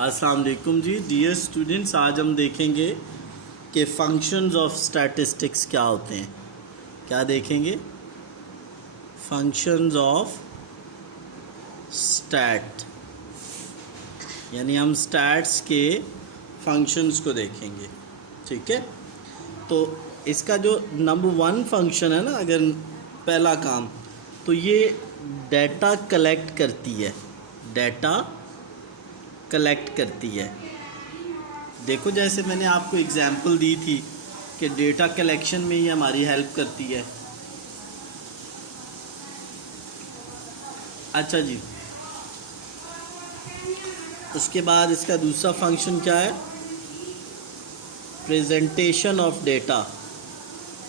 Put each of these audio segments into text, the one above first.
अस्सलाम वालेकुम जी dear students. आज हम देखेंगे कि फंक्शंस ऑफ स्टैटिस्टिक्स क्या होते हैं। क्या देखेंगे? फंक्शंस ऑफ स्टैट, यानी हम स्टैट्स के फंक्शंस को देखेंगे। ठीक है, तो इसका जो नंबर 1 फंक्शन है ना, अगर पहला काम, तो ये डेटा कलेक्ट करती है। डेटा कलेक्ट करती है। देखो, जैसे मैंने आपको एग्जांपल दी थी कि डेटा कलेक्शन में ये हमारी हेल्प करती है। अच्छा जी, उसके बाद इसका दूसरा फंक्शन क्या है? Presentation of data.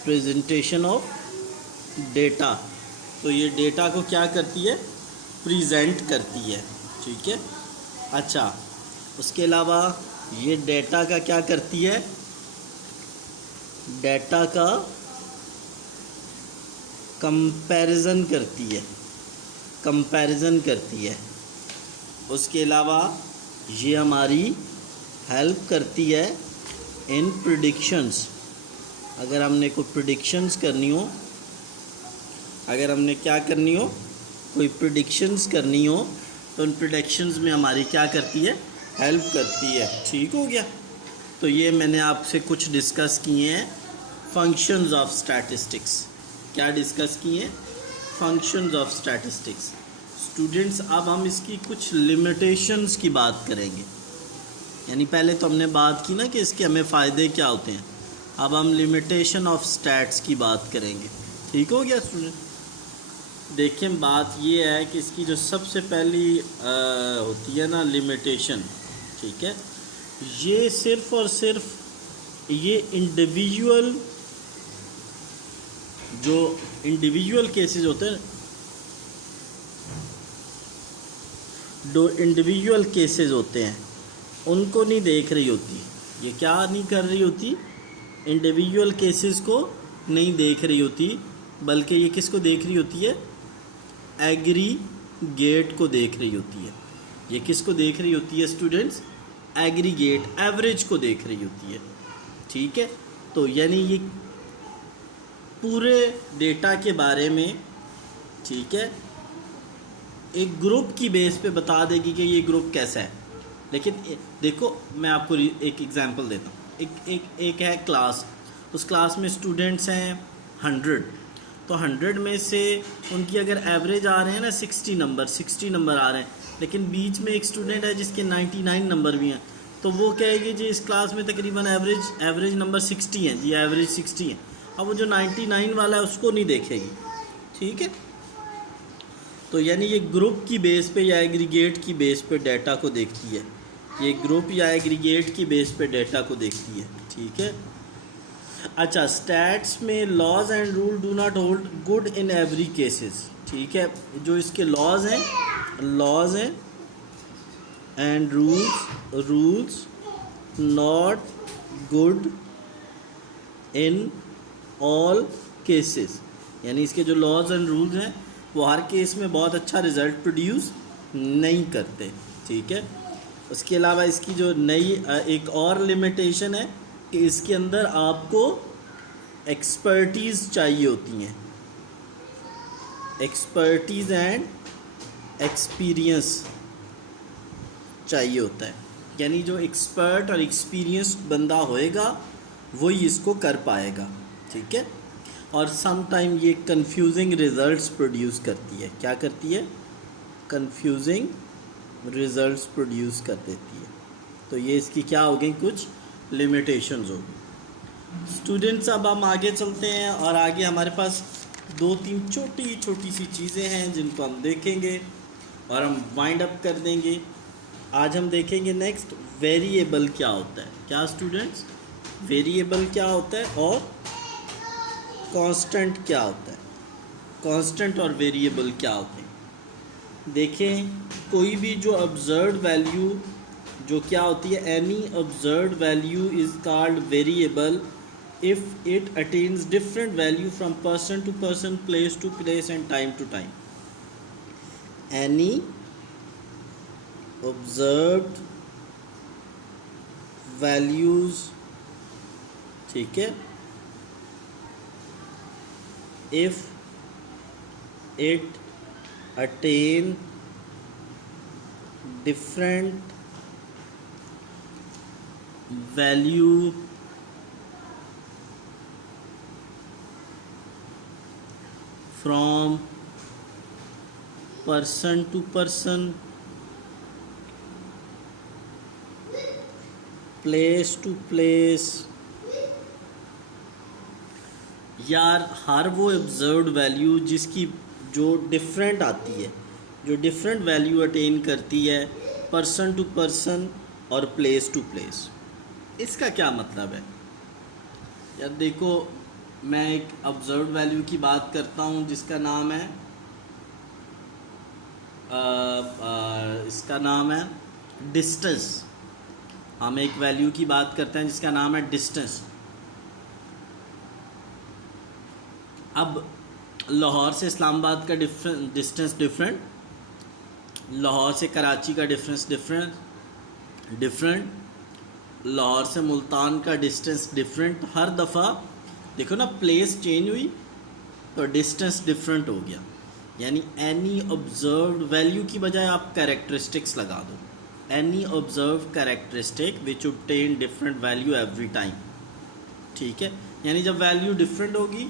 Presentation of data, तो ये डेटा को क्या करती है? प्रेजेंट करती है। ठीक है। अच्छा, उसके अलावा ये डेटा का क्या करती है? डेटा का कंपैरिजन करती है। कंपैरिजन करती है। उसके अलावा ये हमारी हेल्प करती है इन प्रेडिक्शंस। अगर हमने कोई प्रेडिक्शंस करनी हो, अगर हमने क्या करनी हो, कोई प्रेडिक्शंस करनी हो, तो उन प्रेडिक्शंस में हमारी क्या करती है? हेल्प करती है। ठीक हो गया। तो ये मैंने आपसे कुछ डिस्कस किए हैं फंक्शंस ऑफ स्टैटिस्टिक्स। क्या डिस्कस किए हैं? Functions of statistics. स्टूडेंट्स, अब हम इसकी कुछ लिमिटेशंस की बात करेंगे। यानी पहले तो हमने बात की ना कि इसके हमें फ़ायदे क्या होते हैं। अब हम लिमिटेशन ऑफ स्टैट्स की बात करेंगे। ठीक हो गया स्टूडेंट? देखिए, बात ये है कि इसकी जो सबसे पहली होती है ना लिमिटेशन, ठीक है, ये सिर्फ़ और सिर्फ ये इंडिविजुअल, जो इंडिविजुअल केसेस होते हैं, जो इंडिविजुअल केसेस होते हैं उनको नहीं देख रही होती। ये क्या नहीं कर रही होती? इंडिविजुअल केसेस को नहीं देख रही होती, बल्कि ये किसको देख रही होती है? एग्रीगेट को देख रही होती है। ये किसको देख रही होती है स्टूडेंट्स? एग्रीगेट, एवरेज को देख रही होती है। ठीक है, तो यानी ये पूरे डेटा के बारे में, ठीक है, एक ग्रुप की बेस पे बता देगी कि ये ग्रुप कैसा है। लेकिन देखो, मैं आपको एक एग्जांपल देता हूँ। एक है क्लास, उस क्लास में स्टूडेंट्स हैं 100, तो 100 में से उनकी अगर एवरेज आ रहे हैं ना 60 नंबर आ रहे हैं, लेकिन बीच में एक स्टूडेंट है जिसके 99 नंबर भी हैं, तो वो कहेगी जी इस क्लास में तकरीबन एवरेज नंबर 60 हैं जी, एवरेज 60 है। अब वो जो 99 वाला है उसको नहीं देखेगी। ठीक है, तो यानी ये ग्रुप की बेस पे या एग्रीगेट की बेस पे डेटा को देखती है। ये ग्रुप या एग्रीगेट की बेस पे डेटा को देखती है। ठीक है। अच्छा, स्टैट्स में laws and rule do not hold good in every cases. ठीक है, जो इसके लॉज हैं and rules not good in all cases, यानी इसके जो लॉज एंड रूल्स हैं वो हर केस में बहुत अच्छा रिज़ल्ट प्रोड्यूस नहीं करते। ठीक है। उसके अलावा इसकी जो नई एक और लिमिटेशन है कि इसके अंदर आपको एक्सपर्टीज़ चाहिए होती हैं। एक्सपर्टीज़ एंड एक्सपीरियंस चाहिए होता है, यानी जो एक्सपर्ट और एक्सपीरियंस बंदा होएगा वही इसको कर पाएगा। ठीक है। और सम टाइम ये कंफ्यूजिंग रिज़ल्ट्स प्रोड्यूस करती है। क्या करती है? कंफ्यूजिंग रिज़ल्ट्स प्रोड्यूस कर देती है। तो ये इसकी क्या हो गई? कुछ लिमिटेशंस हो गई। स्टूडेंट्स, अब हम आगे चलते हैं और आगे हमारे पास 2-3 छोटी सी चीज़ें हैं जिनको हम देखेंगे और हम वाइंड अप कर देंगे। आज हम देखेंगे नेक्स्ट वेरिएबल क्या होता है। क्या स्टूडेंट्स? वेरिएबल क्या होता है और कांस्टेंट क्या होता है। कांस्टेंट और वेरिएबल क्या होते हैं? देखें, कोई भी जो ऑब्जर्व्ड वैल्यू जो क्या होती है, any observed value is called variable if it attains different value from person to person, place to place and time to time. Any observed values, ठीक है, if it attain different value from person to person, place to place. यार हर वो observed value जिसकी जो different आती है, जो डिफरेंट वैल्यू अटेन करती है पर्सन टू पर्सन और प्लेस टू प्लेस। इसका क्या मतलब है यार? देखो, मैं एक ऑब्जर्व्ड वैल्यू की बात करता हूँ जिसका नाम है इसका नाम है डिस्टेंस। हम एक वैल्यू की बात करते हैं जिसका नाम है डिस्टेंस। अब लाहौर से इस्लामाबाद का डिस्टेंस डिफरेंट, लाहौर से कराची का डिफरेंस डिफरेंट, लाहौर से मुल्तान का डिस्टेंस डिफरेंट। हर दफ़ा देखो ना, प्लेस चेंज हुई तो डिस्टेंस डिफरेंट हो गया। यानी एनी ऑब्जर्व्ड वैल्यू की बजाय आप कैरेक्टरिस्टिक्स लगा दो, एनी ऑब्जर्व कैरेक्टरिस्टिक विच obtain different value every time, ठीक है। यानी जब वैल्यू डिफरेंट होगी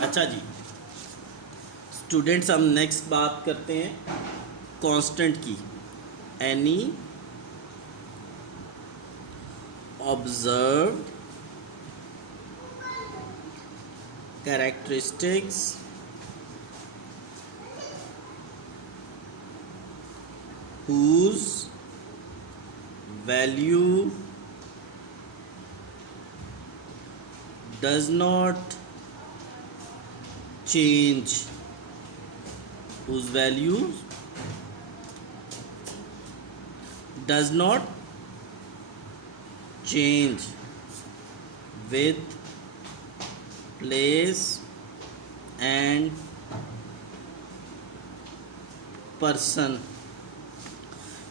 अच्छा जी स्टूडेंट्स, हम नेक्स्ट बात करते हैं कांस्टेंट की। Any observed characteristics whose value does not change, whose value does not change with place and person।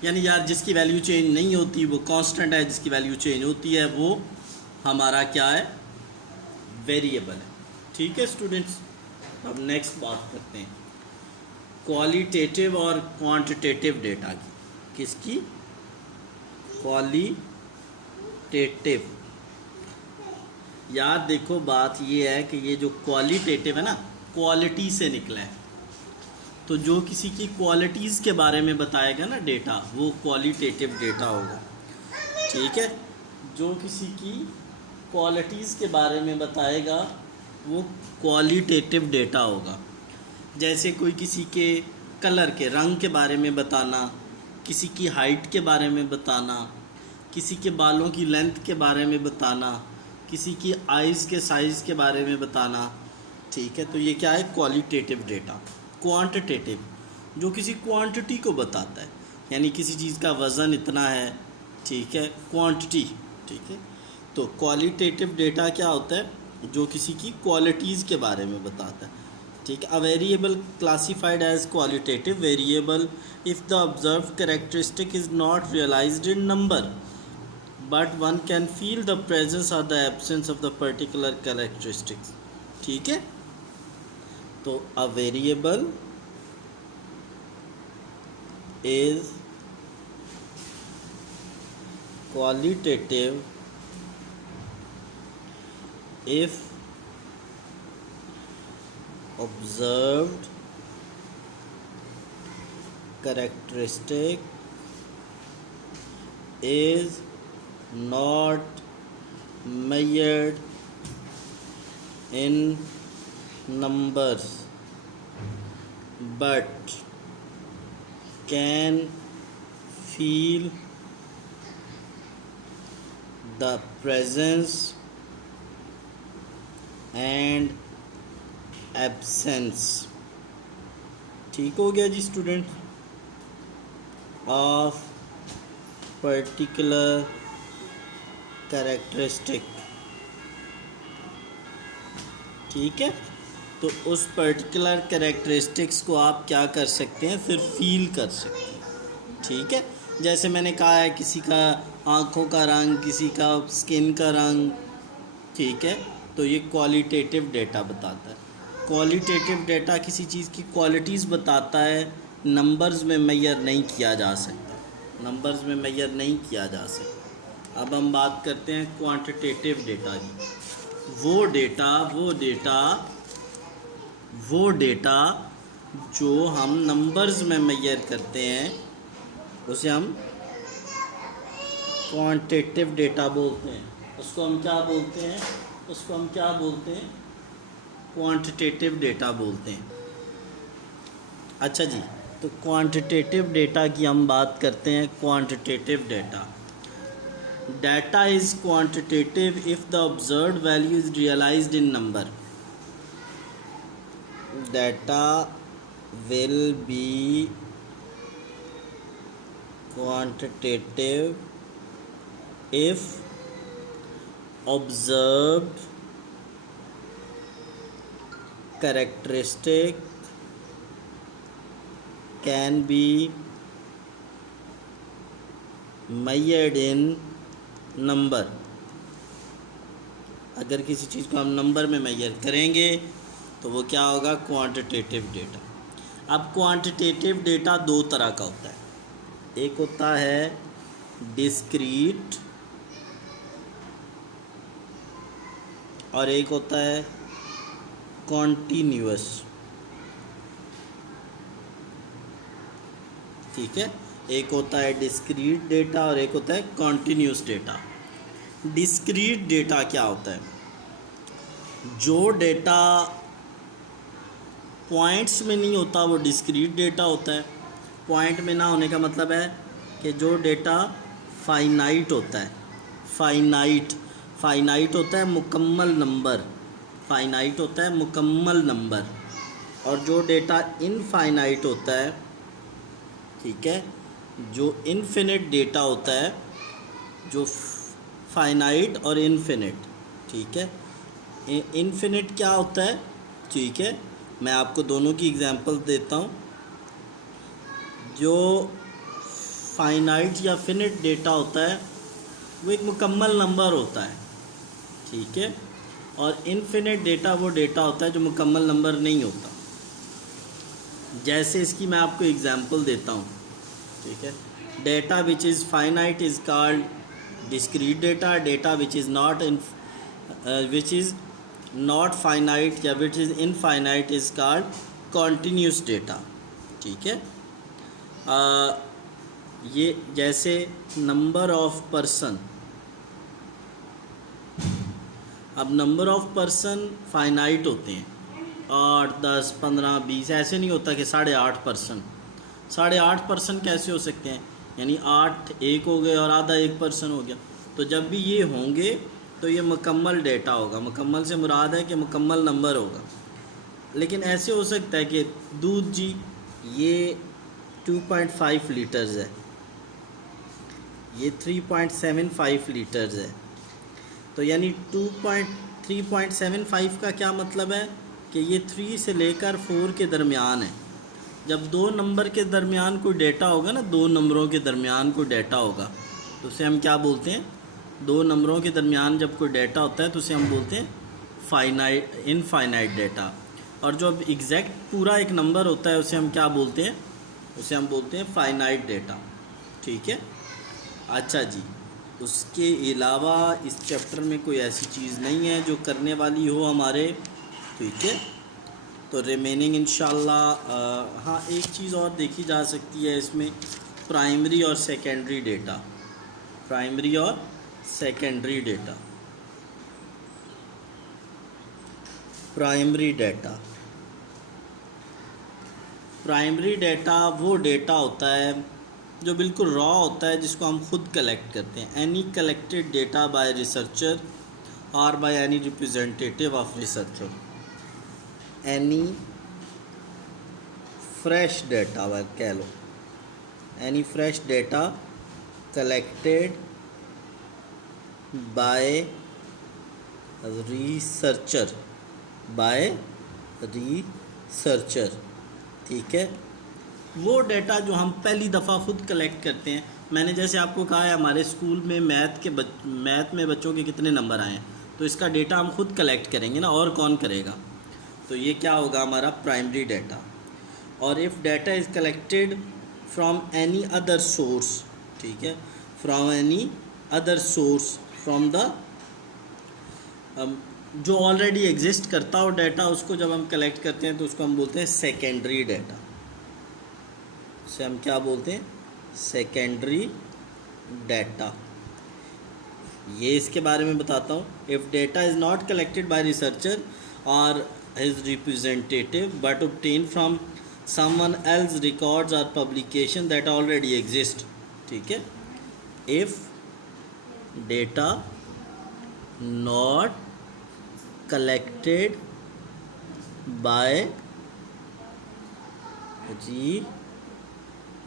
यानी यार जिसकी वैल्यू चेंज नहीं होती वो कांस्टेंट है, जिसकी वैल्यू चेंज होती है वो हमारा क्या है, वेरिएबल है। ठीक है स्टूडेंट्स, अब नेक्स्ट बात करते हैं क्वालिटेटिव और क्वांटिटेटिव डेटा की। किसकी? क्वालिटेटिव। यार देखो बात ये है कि ये जो क्वालिटेटिव है ना, क्वालिटी से निकला है, तो जो किसी की क्वालिटीज़ के बारे में बताएगा ना डेटा, वो क्वालिटेटिव डेटा होगा। ठीक है, जो किसी की क्वालिटीज़ के बारे में बताएगा वो क्वालिटेटिव डेटा होगा। जैसे कोई किसी के कलर के, रंग के बारे में बताना, किसी की हाइट के बारे में बताना, किसी के बालों की लेंथ के बारे में बताना, किसी की आइज़ के साइज़ के बारे में बताना। ठीक है, तो ये क्या है, क्वालिटेटिव डेटा। क्वांटिटेटिव जो किसी क्वांटिटी को बताता है, यानी किसी चीज़ का वज़न इतना है, ठीक है, क्वांटिटी। ठीक है, तो क्वालिटेटिव डेटा क्या होता है, जो किसी की क्वालिटीज़ के बारे में बताता है। ठीक है, a variable classified as qualitative variable if the observe characteristic is not realised in number but one can feel the presence or the absence of the particular characteristics. ठीक है, तो a variable is qualitative if observed characteristic is not measured in numbers but can feel the presence and absence। ठीक हो गया जी student, of particular characteristic. ठीक है, तो उस पर्टिकुलर कैरेक्टरिस्टिक्स को आप क्या कर सकते हैं, फिर फील कर सकते हैं। ठीक है, जैसे मैंने कहा है किसी का आँखों का रंग, किसी का स्किन का रंग, ठीक है, तो ये क्वालिटेटिव डेटा बताता है। क्वालिटेटिव डेटा किसी चीज़ की क्वालिटीज़ बताता है, नंबर्स में मेजर नहीं किया जा सकता, नंबर्स में मेजर नहीं किया जा सकता। अब हम बात करते हैं क्वांटिटेटिव डेटा की। वो डेटा जो हम नंबर्स में मेजर करते हैं उसे हम क्वांटिटेटिव डेटा बोलते हैं। उसको हम क्या बोलते हैं, क्वांटिटेटिव डेटा बोलते हैं। अच्छा जी, तो क्वांटिटेटिव डेटा की हम बात करते हैं। Quantitative data is quantitative if the observed value is realised in number. Data will be quantitative if observed characteristic can be measured in number। अगर किसी चीज़ को हम नंबर में मेजर करेंगे तो वो क्या होगा, क्वांटिटेटिव डेटा। अब क्वांटिटेटिव डेटा दो तरह का होता है। एक होता है डिस्क्रीट और एक होता है कॉन्टीन्यूअस। ठीक है, एक होता है डिस्क्रीट डेटा और एक होता है कॉन्टीन्यूअस डेटा। डिस्क्रीट डेटा क्या होता है, जो डेटा पॉइंट्स में नहीं होता वो डिस्क्रीट डेटा होता है। पॉइंट में ना होने का मतलब है कि जो डेटा फाइनाइट होता है, फाइनाइट होता है मुकम्मल नंबर, फाइनाइट होता है मुकम्मल नंबर। और जो डेटा इनफाइनाइट होता है, ठीक है, जो इनफिनिट डेटा होता है, जो फाइनाइट और इनफिनिट, ठीक है। इनफिनिट क्या होता है, ठीक है, मैं आपको दोनों की एग्जांपल देता हूँ। जो फाइनाइट या फिनिट डेटा होता है वो एक मुकम्मल नंबर होता है, ठीक है, और इनफिनिट डेटा वो डेटा होता है जो मुकम्मल नंबर नहीं होता। जैसे इसकी मैं आपको एग्जांपल देता हूँ, ठीक है। Data which is finite is called discrete data, data which is not finite या which is infinite is called continuous data. ठीक है, ये जैसे नंबर ऑफ पर्सन, अब नंबर ऑफ पर्सन फाइनाइट होते हैं, 8, 10, 15, 20, ऐसे नहीं होता कि 8.5%। 8.5% कैसे हो सकते हैं, यानी 8 एक हो गए और आधा 1% हो गया। तो जब भी ये होंगे तो ये मुकम्मल डेटा होगा। मुकम्मल से मुराद है कि मुकम्मल नंबर होगा। लेकिन ऐसे हो सकता है कि दूध जी ये 2.5 लीटर्स है, ये 3.75 लीटर्स है, तो यानी 3.75 का क्या मतलब है कि ये 3 से लेकर 4 के दरमियान है। जब दो नंबर के दरमियान कोई डेटा होगा ना, दो नंबरों के दरमियान कोई डेटा होगा तो उसे हम क्या बोलते हैं, दो नंबरों के दरमियान जब कोई डेटा होता है तो उसे हम बोलते हैं फाइनाइट, इनफाइनाइट डेटा। और जो अब एग्जैक्ट पूरा एक नंबर होता है उसे हम क्या बोलते हैं, उसे हम बोलते हैं फाइनाइट डेटा। ठीक है, अच्छा जी, उसके अलावा इस चैप्टर में कोई ऐसी चीज़ नहीं है जो करने वाली हो हमारे। ठीक है, तो रिमेनिंग इंशाल्लाह हाँ एक चीज़ और देखी जा सकती है इसमें, प्राइमरी और सेकेंडरी डेटा। प्राइमरी और secondary data. Primary data, primary data वो डेटा होता है जो बिल्कुल रॉ होता है, जिसको हम खुद कलेक्ट करते हैं। Any collected data by researcher or by any representative of researcher. Any fresh data वह कह लो, any fresh data collected by researcher, by researcher, ठीक है। वो डेटा जो हम पहली दफ़ा खुद कलेक्ट करते हैं, मैंने जैसे आपको कहा है हमारे स्कूल में मैथ में बच्चों के कितने नंबर आए हैं, तो इसका डेटा हम खुद कलेक्ट करेंगे ना, और कौन करेगा। तो ये क्या होगा हमारा प्राइमरी डेटा। और if data is collected from any other source, ठीक है, from any other source from the जो ऑलरेडी एग्जिस्ट करता हो डेटा, उसको जब हम कलेक्ट करते हैं तो उसको हम बोलते हैं सेकेंडरी डेटा। उसे हम क्या बोलते हैं, सेकेंडरी डेटा। ये इसके बारे में बताता हूँ। If data is not collected by researcher or his representative but obtained from someone else records or publication that already exist, ठीक है। if data not collected by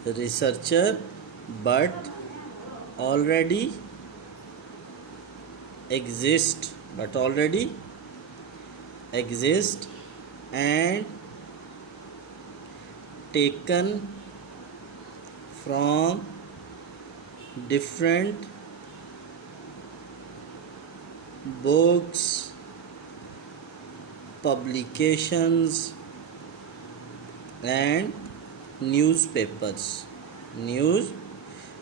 researcher but already exist and taken from different books, publications and newspapers।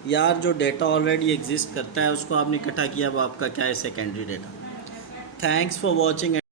यार जो data already exist करता है उसको आपने इकट्ठा किया, वो आपका क्या है, secondary data. Thanks for watching.